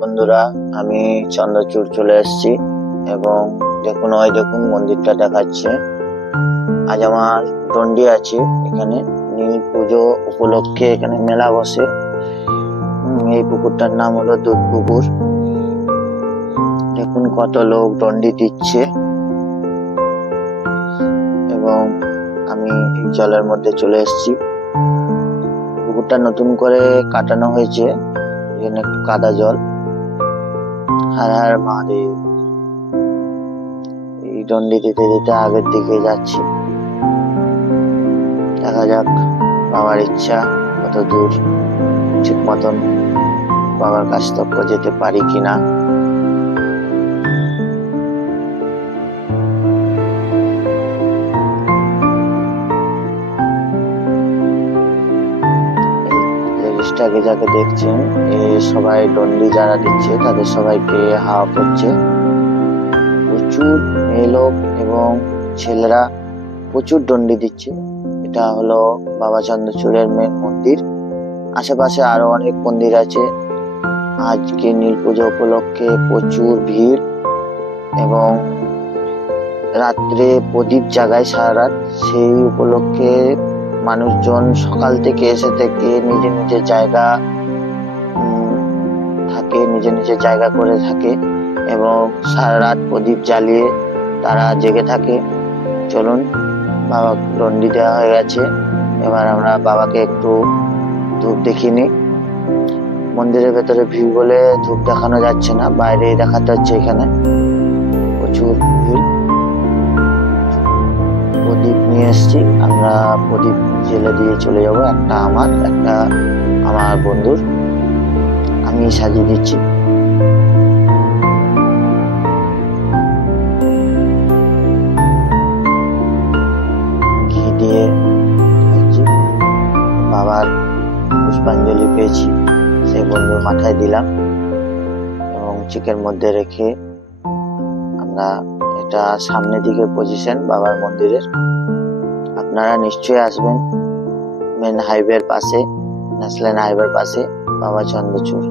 বন্ধুরা, আমি চন্দ্রচূড় চলে এসেছি এবং দেখুন মন্দিরটা দেখাচ্ছে। আজ আমার দণ্ডি আছে। এখানে নীল পুজো উপলক্ষে এখানে মেলা বসে। এই পুকুরটার নাম হলো দুধ পুকুর। দেখুন কত লোক দণ্ডি দিচ্ছে এবং আমি এই জলের মধ্যে চলে এসেছি। পুকুরটা নতুন করে কাটানো হয়েছে। এখানে একটু কাদা জল। হর হর মহাদেব। এই দণ্ডি দিতে দিতে আগের দিকে যাচ্ছি। দেখা যাক বাবার ইচ্ছা কত দূর ঠিক মতন বাবার কাছ তক যেতে পারি কিনা। লেডিসটাকে যাকে দেখছেন, সবাই দণ্ডি যারা দিচ্ছে তাদের সবাইকে হাওয়া করছে। প্রচুর মেয়ে লোক এবং ছেলেরা প্রচুর দণ্ডি দিচ্ছে। এটা হলো বাবা চন্দ্রচূড়ের মেন মন্দির। আশেপাশে আরো অনেক মন্দির আছে। আজকে নীল পুজো উপলক্ষে প্রচুর ভিড় এবং রাত্রে প্রদীপ জাগায় সারা রাত। সেই উপলক্ষে মানুষজন সকাল থেকে এসে থেকে নিজের নিজের জায়গা করে থাকে এবং সারা রাত প্রদীপ জ্বালিয়ে তারা জেগে থাকে। চলুন, বাবা দণ্ডি দেওয়া হয়ে গেছে। এবার আমরা বাবাকে একটু ধূপ দেখিয়ে নিই। মন্দিরের ভেতরে ভিড় বলে ধূপ দেখানো যাচ্ছে না, বাইরে দেখাতে হচ্ছে। এখানে প্রচুর ভিড়। প্রদীপ নিয়ে এসছি, আমরা প্রদীপ জেলে দিয়ে চলে যাব। একটা আমার বন্ধুর, আমি সাজিয়ে দিচ্ছি। ঘি দিয়ে বাবার পুষ্পাঞ্জলি পেয়েছি, সেই বন্ধুর মাথায় দিলাম এবং চিকের মধ্যে রেখে আমরা এটা সামনের দিকে পজিশন বাবার মন্দিরের। আপনারা নিশ্চয়ই আসবেন। মেন হাইওয়ের পাশে, ন্যাশনাল হাইওয়ের পাশে বাবা চন্দ্রচূড়।